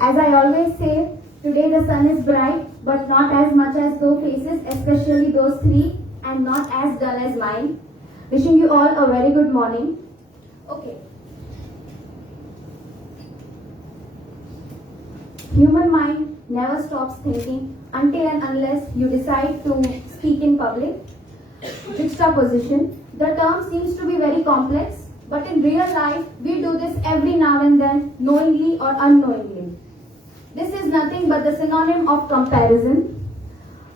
As I always say, today the sun is bright, but not as much as those faces, especially those three, and not as dull as mine. Wishing you all a very good morning. Okay. Human mind never stops thinking until and unless you decide to speak in public. Juxtaposition. The term seems to be very complex, but in real life, we do this every now and then, knowingly or unknowingly. This is nothing but the synonym of comparison.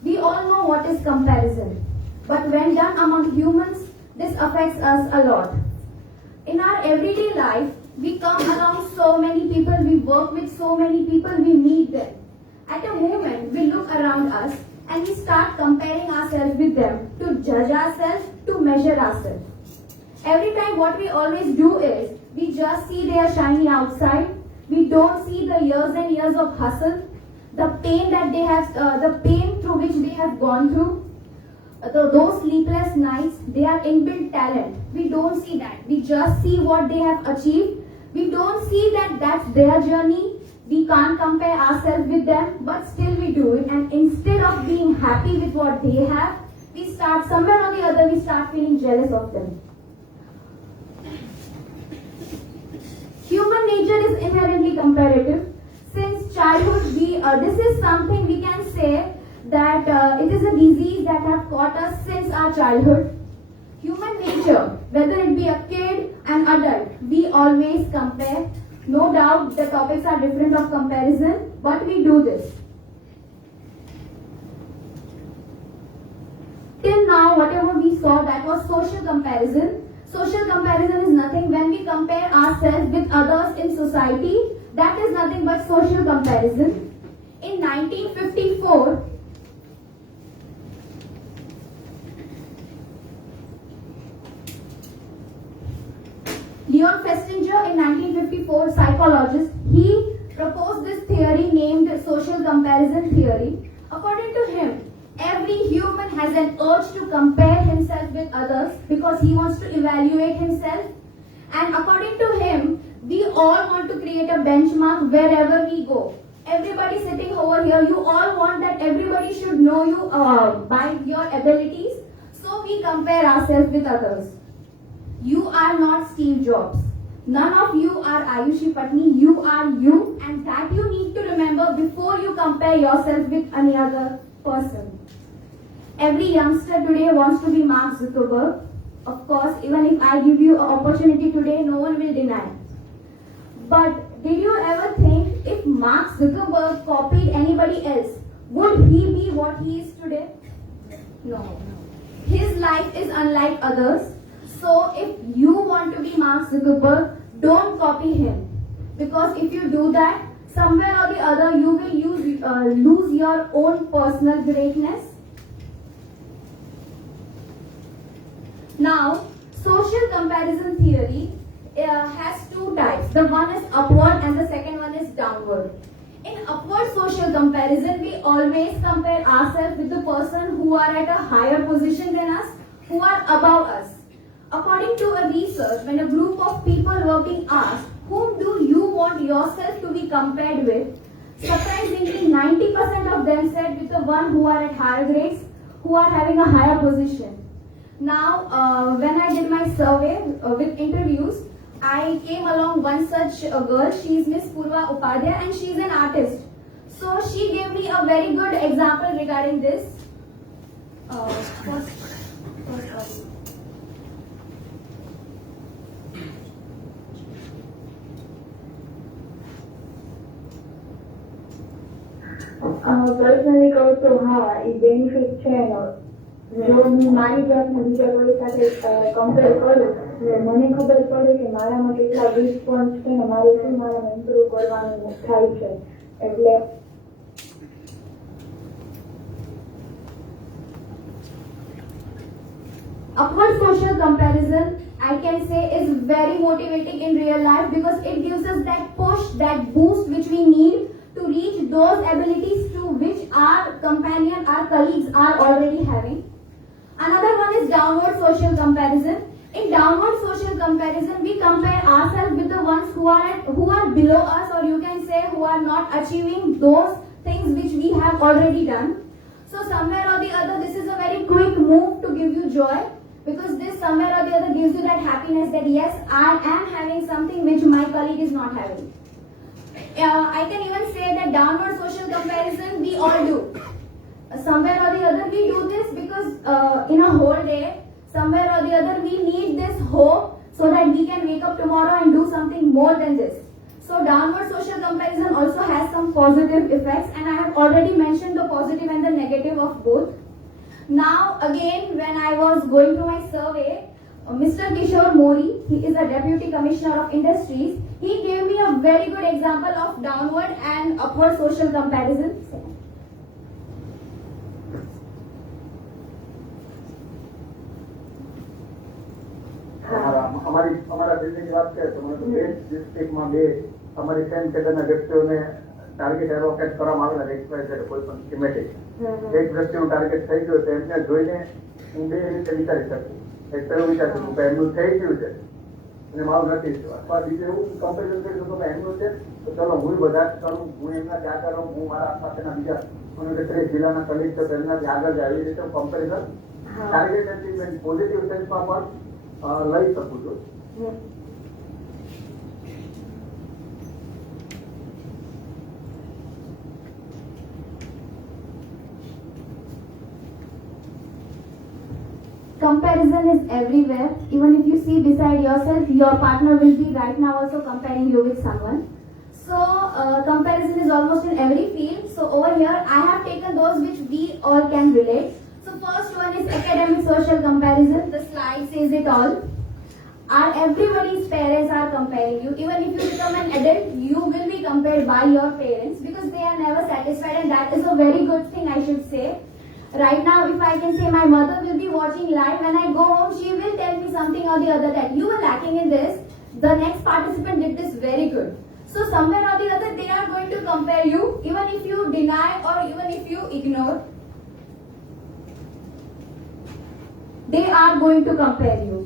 We all know what is comparison, but when done among humans, this affects us a lot. In our everyday life, we come around so many people, we work with so many people, we meet them. At a moment, we look around us and we start comparing ourselves with them to judge ourselves, to measure ourselves. Every time what we always do is, we just see their shiny outside, we don't see the years and years of hustle, the pain that they have, the pain through which they have gone through, those sleepless nights, they are inbuilt talent. We don't see that. We just see what they have achieved. We don't see that that's their journey. We can't compare ourselves with them, but still we do it. And instead of being happy with what they have, we start somewhere or the other, we start feeling jealous of them. Human nature is inherently comparative. Since childhood, this is something we can say that it is a disease that has caught us since our childhood. Human nature, whether it be a kid, an adult, we always compare. No doubt the topics are different of comparison, but we do this. Till now, whatever we saw, that was social comparison. Social comparison is nothing when we compare ourselves with others in society. That is nothing but social comparison. In 1954, Leon Festinger, in 1954, psychologist, he proposed this theory named social comparison theory. According to him, every human has an urge to compare himself with others because he wants to evaluate himself. And according to him, we all want to create a benchmark wherever we go. Everybody sitting over here, you all want that everybody should know you by your abilities. So we compare ourselves with others. You are not Steve Jobs. None of you are Ayushi Patni. You are you, and that you need to remember before you compare yourself with any other person. Every youngster today wants to be Mark Zuckerberg. Of course, even if I give you an opportunity today, no one will deny. But did you ever think if Mark Zuckerberg copied anybody else, would he be what he is today? No. His life is unlike others. So if you want to be Mark Zuckerberg, don't copy him. Because if you do that, somewhere or the other you will lose your own personal greatness. Now, social comparison theory has two types. The one is upward and the second one is downward. In upward social comparison, we always compare ourselves with the person who are at a higher position than us, who are above us. According to a research, when a group of people were being asked, whom do you want yourself to be compared with? Surprisingly, 90% of them said with the one who are at higher grades, who are having a higher position. Now, when I did my survey with interviews, I came along one such girl. She is Miss Purva Upadhyay and she is an artist. So she gave me a very good example regarding this. Personally કહું તો હા એ benefit છે એનો જો હું મારી જાતને બીજા કોઈ સાથે કમ્પેર કરું એટલે મને ખબર પડે કે મારામાં કેટલા વીક પોઈન્ટ છે ને મારે શું મારામાં ઇમ્પ્રુવ કરવાનું થાય છે એટલે Upward social comparison, I can say, is very motivating in real life because it gives us that push, that boost which we need to reach those abilities to which our companion, our colleagues are already having. Another one is downward social comparison. In downward social comparison, we compare ourselves with the ones who are below us, or you can say who are not achieving those things which we have already done. So somewhere or the other, this is a very quick move to give you joy, because this somewhere or the other gives you that happiness that yes, I am having something which my colleague is not having. I can even say that downward social comparison we all do. Somewhere or the other we do this because in a whole day, somewhere or the other we need this hope so that we can wake up tomorrow and do something more than this. So downward social comparison also has some positive effects, and I have already mentioned the positive and the negative of both. Now again, when I was going through my survey, Mr. Kishore Mori, he is a Deputy Commissioner of Industries, he gave me a very good example of downward and upward social comparison. અમારા દિલ્હીની વાત કરીએ તો મને તો બે ડિસ્ટ્રિક્ટમાં બે અમારી સેમ કેટેગરીના વ્યક્તિઓને ટાર્ગેટ એલોકેટ કરવામાં આવેલા એક્સવાય ઝેડ કોઈ પણ થીમેટિક એક વ્યક્તિનું ટાર્ગેટ થઈ ગયું તો એમને જોઈને હું બે રીતે વિચારી શકું. એક તો એવું વિચારી શકું કે એમનું થઈ ગયું છે અને મારું નથી થયું, અથવા બીજું એવું કમ્પેરિઝન કરી શકું કે એમનું છે તો ચલો હું બધા જ કરું, હું એમના ત્યાં કરું, હું મારા આસપાસના બીજા મને 30 જિલ્લાના કલીગ છે તો એમનાથી આગળ જાય એવી રીતે કમ્પેરિઝન ટાર્ગેટ એચિવમેન્ટ પોઝિટિવ સેન્સમાં પણ લઈ શકું છું. Comparison is everywhere. Even if you see beside yourself, your partner will be right now also comparing you with someone. So comparison is almost in every field. So over here, I have taken those which we all can relate. So first one is academic social comparison. The slide says it all. Everybody's parents are comparing you. Even if you become an adult, you will be compared by your parents because they are never satisfied, and that is a very good thing, I should say. Right now, if I can say, my mother will be watching live. When I go home, she will tell me something or the other that you were lacking in this. The next participant did this very good. So somewhere or the other, they are going to compare you, even if you deny or even if you ignore. They are going to compare you.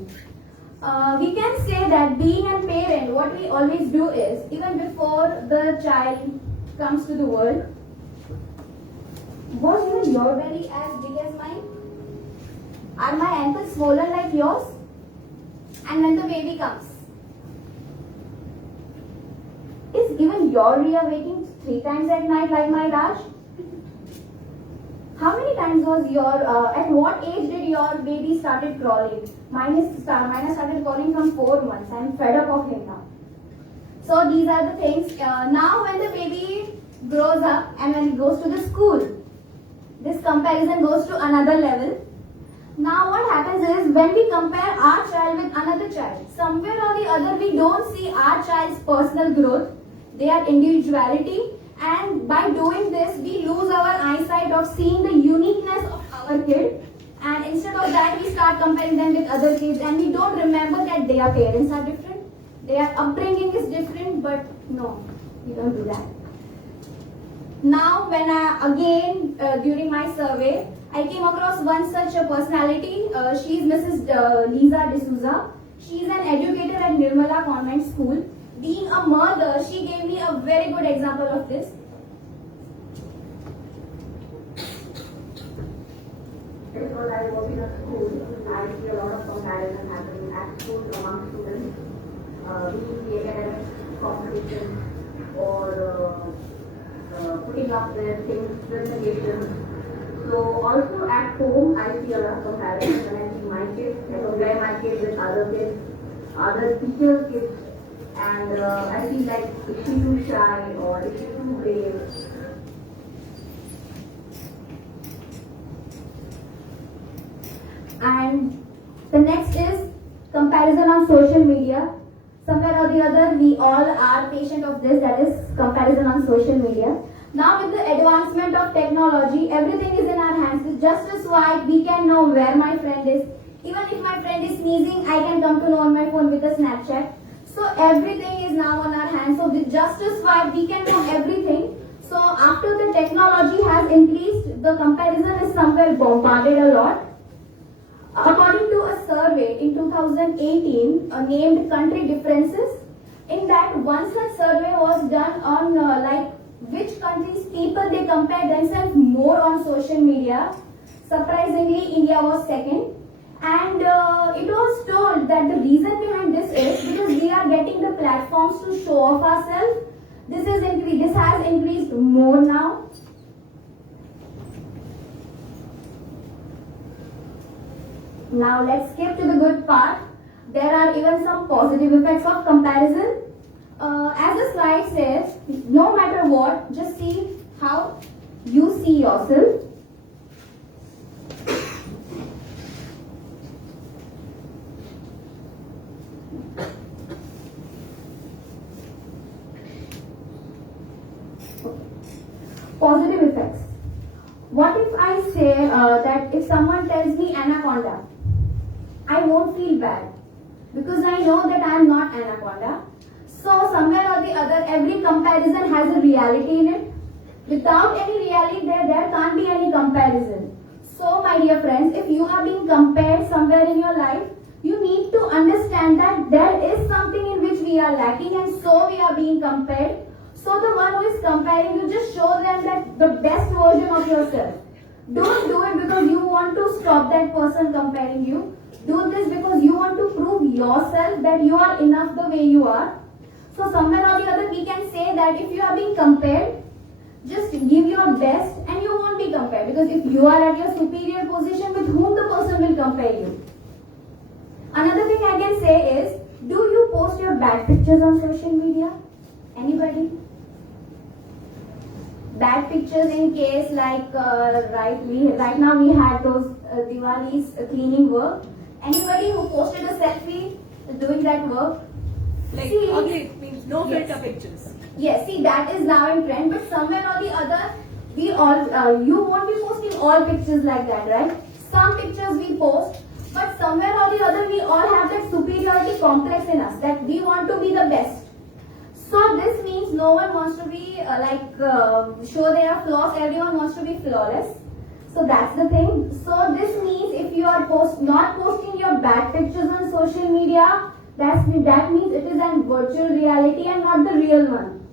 We can say that being a parent, what we always do is, even before the child comes to the world, was even your belly as big as mine? Are my ankles swollen like yours? And when the baby comes, is even your Ria waking 3 times at night like my Raj? How many times was your, at what age did your baby started crawling? Mine started crawling from 4 months. I'm fed up of him now. So these are the things. Now when the baby grows up and when he goes to the school, this comparison goes to another level. Now what happens is, when we compare our child with another child, somewhere or the other we don't see our child's personal growth, their individuality, and by doing this we lose our eyesight of seeing the uniqueness of our kid, and instead of that we start comparing them with other kids, and we don't remember that their parents are different, their upbringing is different, but no, we don't do that. Now when during my survey, I came across one such a personality. She is Mrs. Lisa D'Souza. She is an educator at Nirmala Convent School. Being a mother, she gave me a very good example of this. Because I work in a school, I see a lot of comparison happening at school among students, be it the academic competition or putting up their things, presentations. So also at home, I see a lot of comparison when I see my kids. I compare my kids with other kids, other teachers' kids, and I feel like, is she too shy or is she too brave? And the next is comparison on social media. Somewhere or the other, we all are patient of this, that is comparison on social media. Now with the advancement of technology, everything is in our hands. With just a swipe, we can know where my friend is. Even if my friend is sneezing, I can come to know on my phone with a Snapchat. So everything is now on our hands. So with just a swipe, we can know everything. So after the technology has increased, the comparison is somewhere bombarded a lot. According to a survey in 2018 named Country Differences. In that, one such survey was done on like which countries people they compare themselves more on social media. Surprisingly, India was second. And it was told that the reason behind this is because we are getting the platforms to show off ourselves. This has increased more now. Now let's skip to the good part. There are even some positive effects of comparison. As the slide says, no matter what, just see how you see yourself. Positive effects. What if I say that if someone tells me anaconda, I won't feel bad because I know that I am not anaconda. So somewhere or the other, every comparison has a reality in it. Without any reality there can't be any comparison. So my dear friends, if you are being compared somewhere in your life, you need to understand that there is something in which we are lacking and so we are being compared. So the one who is comparing, you just show them that the best version of yourself. Don't do it because you want to stop that person comparing you. Do this because you want to prove yourself that you are enough the way you are. So somewhere or the other we can say that if you are being compared, just give your best and you won't be compared. Because if you are at your superior position, with whom the person will compare you? Another thing I can say is, do you post your bad pictures on social media? Anybody? Bad pictures in case like right now we had those Diwali's cleaning work. Anybody who posted a selfie doing that work? Like See, ugly means no yes. filter pictures. Yes, see that is now in trend, but somewhere or the other, we all you won't be posting all pictures like that, right? Some pictures we post, but somewhere or the other we all have that superiority complex in us that we want to be the best. So this means no one wants to be show their flaws. Everyone wants to be flawless. So that's the thing. So this means if you are not posting your bad pictures on social media, that means it is a virtual reality and not the real one.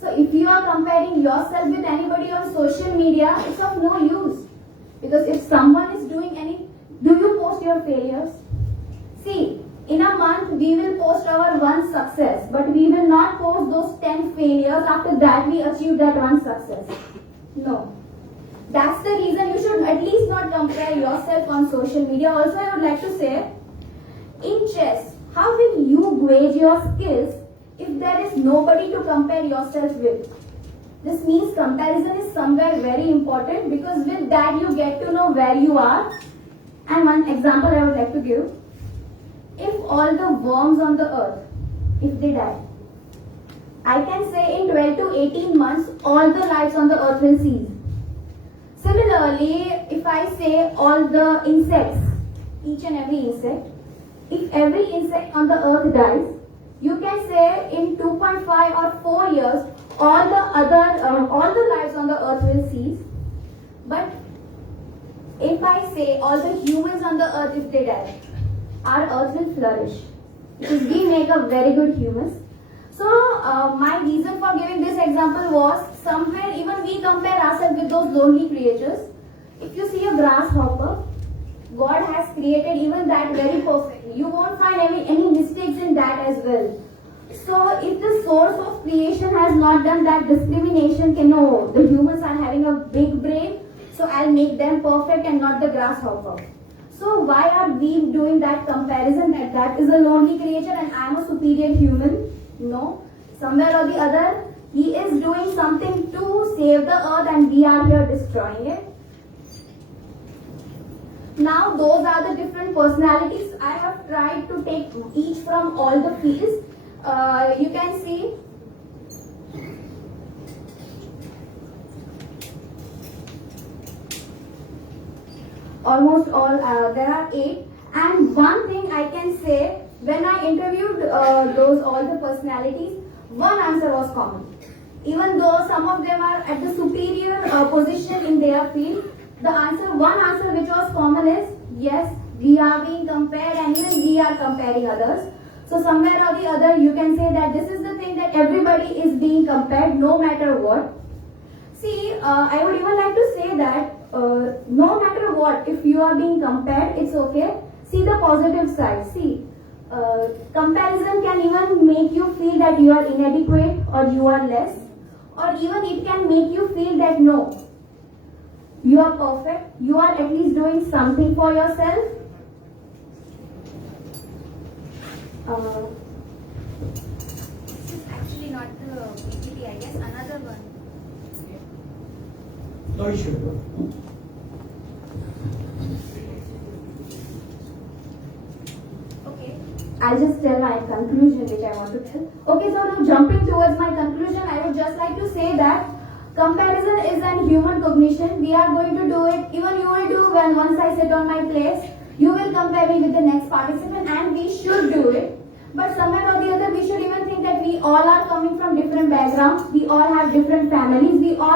So if you are comparing yourself with anybody on social media, it's of no use. Because if someone is doing do you post your failures? See, in a month we will post our one success, but we will not post those 10 failures after that we achieve that one success. No. That's the reason you should at least not compare yourself on social media. Also, I would like to say, in chess, how will you gauge your skills if there is nobody to compare yourself with? This means comparison is somewhere very important because with that you get to know where you are. And one example I would like to give. If all the worms on the earth, if they die, I can say in 12 to 18 months all the lives on the earth will cease. Similarly, if I say all the insects, each and every insect, if every insect on the earth dies, you can say in 2.5 or 4 years, all the lives on the earth will cease. But if I say all the humans on the earth, if they die, our earth will flourish. Because we make a very good humans. So my reason for giving this example was somewhere even we compare ourselves with those lonely creatures. If you see a grasshopper, God has created even that very perfectly. You won't find any mistakes in that as well. So if the source of creation has not done that discrimination, no, the humans are having a big brain, so I'll make them perfect and not the grasshopper. So why are we doing that comparison that is a lonely creature and I am a superior human? No, somewhere or the other, he is doing something to save the earth and we are here destroying it. Now those are the different personalities. I have tried to take each from all the fields. You can see almost all, there are 8. And one thing I can say, when I interviewed all the personalities, one answer was common. Even though some of them are at the superior position in their field, one answer which was common is, yes, we are being compared and even we are comparing others. So somewhere or the other you can say that this is the thing that everybody is being compared no matter what. See, I would even like to say that no matter what, if you are being compared, it's okay. See the positive side. See, comparison can even make you feel that you are inadequate or you are less, or even it can make you feel that no, you are perfect, you are at least doing something for yourself. This is actually not the PPT, I guess, another one. No issue. Okay, I'll just tell my conclusion which I want to tell. Okay, so now jumping towards my conclusion, I would just like to say that comparison is an human cognition. We are going to do it. Even you will do when once I sit on my place. You will compare me with the next participant and we should do it. But somewhere or the other we should even think that we all are coming from different backgrounds. We all have different families. We all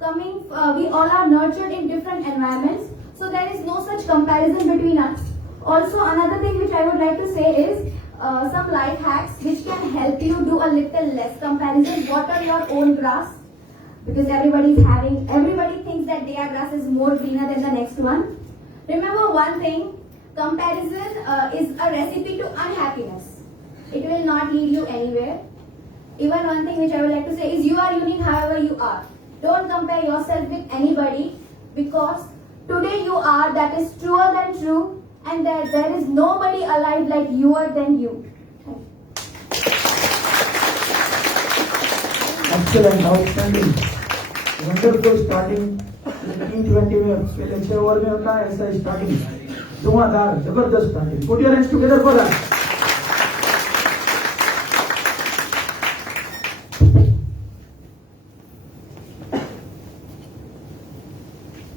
are nurtured in different environments. So there is no such comparison between us. Also another thing which I would like to say is some life hacks which can help you do a little less comparison. Water your own grass. Because everybody thinks that their grass is more greener than the next one. Remember one thing, comparison is a recipe to unhappiness. It will not lead you anywhere. Even one thing which I would like to say is you are unique however you are. Don't compare yourself with anybody because today you are, that is truer than true, and there is nobody alive like you are than you. Excellent, outstanding, wonderful starting. 15-20 minutes पहले 6 over में होता है ऐसा starting धुआंधार जबरदस्त starting. Put your hands together for that.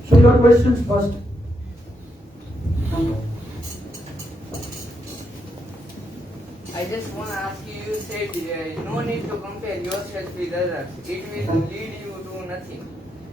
So your questions first. I just want to ask you, you said no need to compare yourself with others. It will lead you to nothing.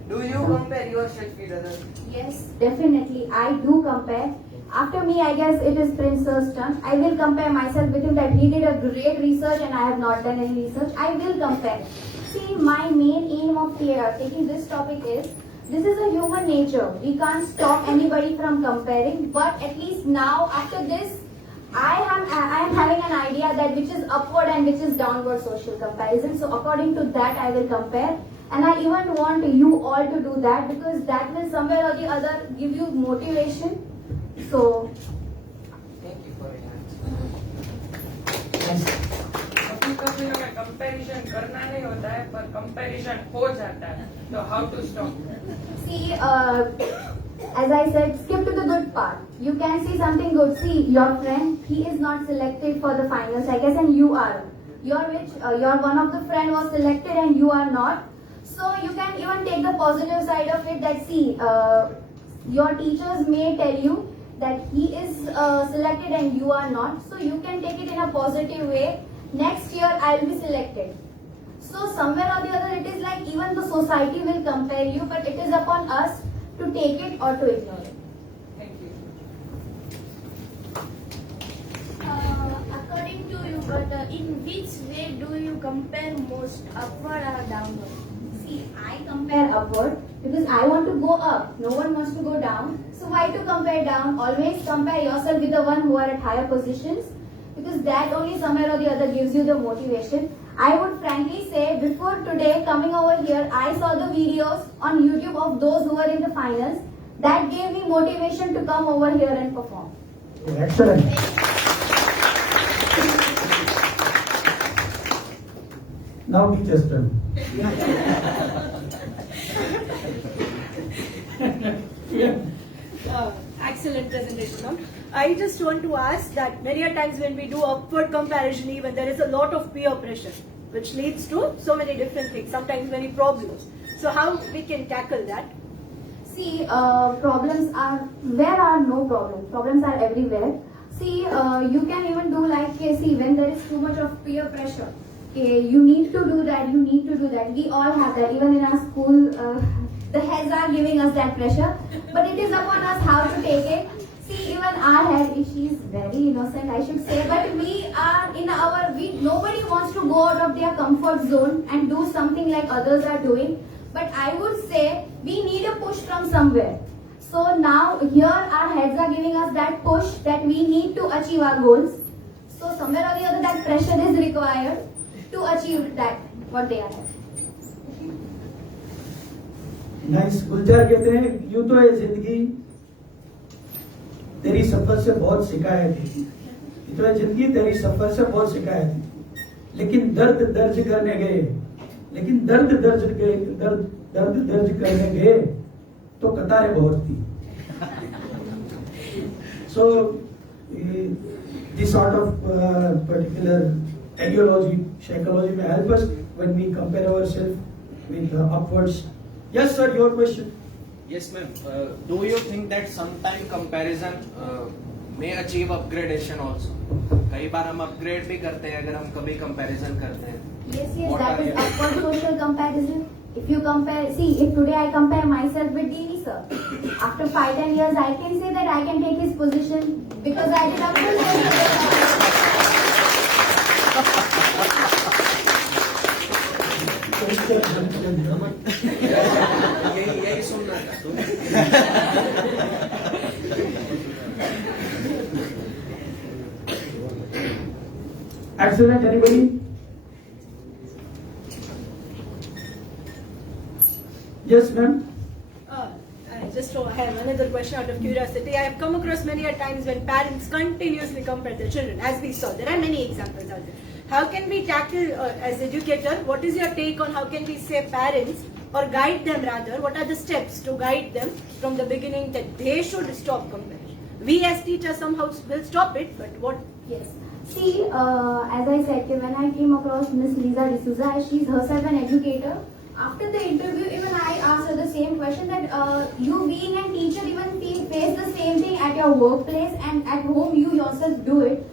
Do you compare yourself with others? Yes, definitely. I do compare. After me, I guess it is Prince Sir's turn. I will compare myself with him that he did a great research and I have not done any research. I will compare. See, my main aim of taking this topic is, this is a human nature. We can't stop anybody from comparing, but at least now, after this, I am having an idea that which is upward and which is downward social comparison. So according to that, I will compare. And I even want you all to do that because that will somewhere or the other give you motivation. So, Thank you for your answer. कभी हमें comparison करना नहीं होता है पर comparison हो जाता है तो how to stop. see, as I said, skip to the good part. You can see something good. See, your friend, he is not selected for the finals, I guess, and you are. Your one of the friend was selected and you are not. So you can even take the positive side of it that see, your teachers may tell you that he is selected and you are not. So you can take it in a positive way. Next year I will be selected. So somewhere or the other it is like even the society will compare you, but it is upon us to take it or to ignore it. Thank you. According to you, but in which way do you compare most, upward or downward? See, I compare upward because I want to go up. No one wants to go down. So why to compare down? Always compare yourself with the one who are at higher positions because that only somewhere or the other gives you the motivation. I would frankly say before today coming over here, I saw the videos on YouTube of those who were in the finals. That gave me motivation to come over here and perform. Excellent. Now teacher's turn. Excellent presentation, ma'am. I just want to ask that many a times when we do upward comparison, even there is a lot of peer pressure, which leads to so many different things, sometimes many problems. So how we can tackle that? See, problems are, where are no problems? Problems are everywhere. See, you can even do like, see, when there is too much of peer pressure, you need to do that, you need to do that. We all have that, even in our school, the heads are giving us that pressure. But it is upon us how to take it. See, even our head, she's very innocent, I should say, but nobody wants to go out of their comfort zone and do something like others are doing. But I would say we need a push from somewhere. So now here our heads are giving us that push that we need to achieve our goals. So somewhere or the other that pressure is required to achieve that, what they are. Nice. Gulzar कहते हैं यूं तो ये जिंदगी तेरी सफर से बहुत शिकायत है, तो ये जिंदगी तेरी सफर से बहुत शिकायत है, लेकिन दर्द दर्ज करने गए तो कतारें बहुत थी। So this sort of particular ideology, psychology may help us when we compare ourselves with upwards. Yes, sir, your question. Yes, ma'am. Do you think that sometime comparison may achieve upgradation also? कई बार हम upgrade भी करते हैं अगर हम कभी comparison करते हैं. Yes, What that are is your- upward social comparison. If you compare, see, if today I compare myself with DV sir, after 5-10 years I can say that I can take his position because I did upward social यही सुनना था. Excellent. Anybody? Yes, ma'am. I just have another question out of curiosity. I have come across many a times when parents continuously compare their children, as we saw. There are many examples out there. How can we tackle, as educator, what is your take on how can we say parents, or guide them rather, what are the steps to guide them from the beginning that they should stop comparing? We as teachers somehow will stop it, but what? Yes. See, as I said, when I came across Miss Lisa D'Souza, she's herself an educator. After the interview, even I asked her the same question that you being a teacher even face the same thing at your workplace and at home you yourself do it.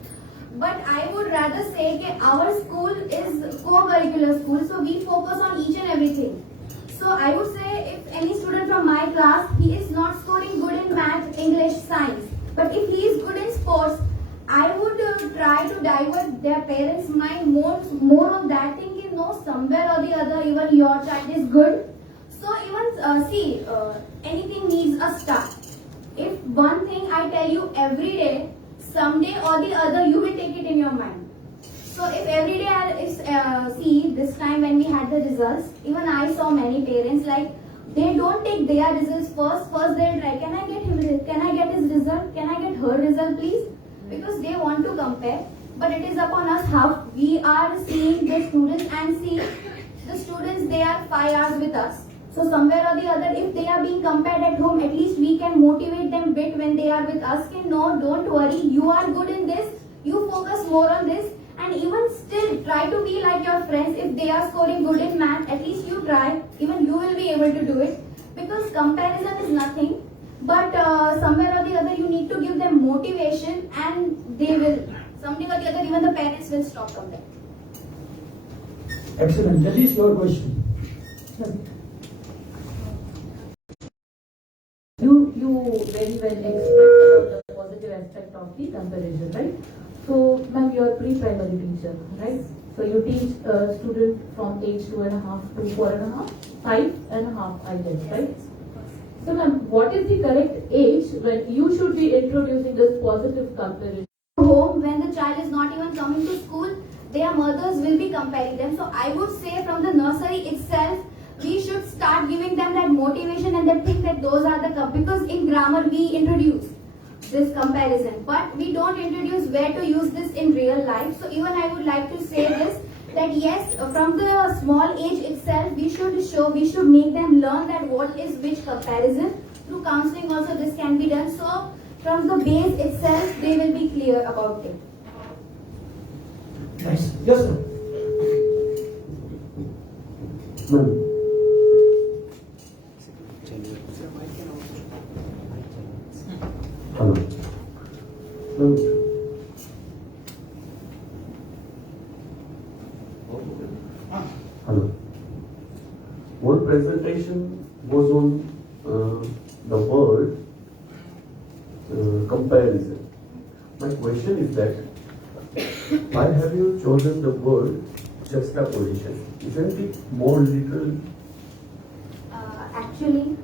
But I would rather say that our school is co-curricular school, so we focus on each and everything. So I would say if any student from my class, he is not scoring good in math, English, science, but if he is good in sports, I would try to divert their parents' mind more on that thing. No, somewhere or the other, even your child is good. So even anything needs a start. If one thing I tell you every day, someday or the other you will take it in your mind. So if every day this time when we had the results, even I saw many parents like they don't take their results first they'll try, can I get his result, can I get her result please, because they want to compare. But it is upon us how we are seeing the students and see the students, they are 5 hours with us. So somewhere or the other, if they are being compared at home, at least we can motivate them bit when they are with us. No, don't worry, you are good in this, you focus more on this, and even still try to be like your friends. If they are scoring good in math, at least you try, even you will be able to do it. Because comparison is nothing, but somewhere or the other you need to give them motivation and they will. Something or the other, even the parents will stop comparing. Excellent. That is your question. You very well expressed about the positive aspect of the comparison, right? So, ma'am, you are pre-primary teacher, right? So you teach students from age 2.5 to 4.5, 5.5, I guess, right? So, ma'am, what is the correct age when you should be introducing this positive comparison? Home, when the child is not even coming to school, their mothers will be comparing them. So I would say from the nursery itself, we should start giving them that motivation and they think that those are the because in grammar we introduce this comparison, but we don't introduce where to use this in real life. So even I would like to say this, that yes, from the small age itself, we should make them learn that what is which comparison. Through counseling also this can be done. So from the base itself, they will be clear about it. Nice. Yes, sir. Ma'am. Hello. Ma'am. Hello. One presentation was on the word comparison. My question is that why have you chosen the word juxtaposition? Isn't it more literal? Actually,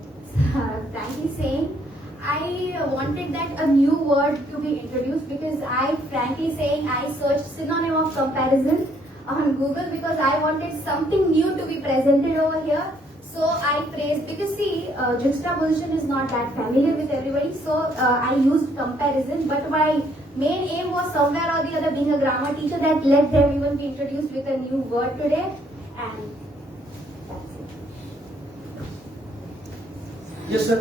frankly saying, I wanted that a new word to be introduced because I searched synonym of comparison on Google because I wanted something new to be presented over here. So I phrased, because see, juxtaposition is not that familiar with everybody, so I used comparison, but my main aim was somewhere or the other, being a grammar teacher, that let them even be introduced with a new word today, and that's it. Yes, sir.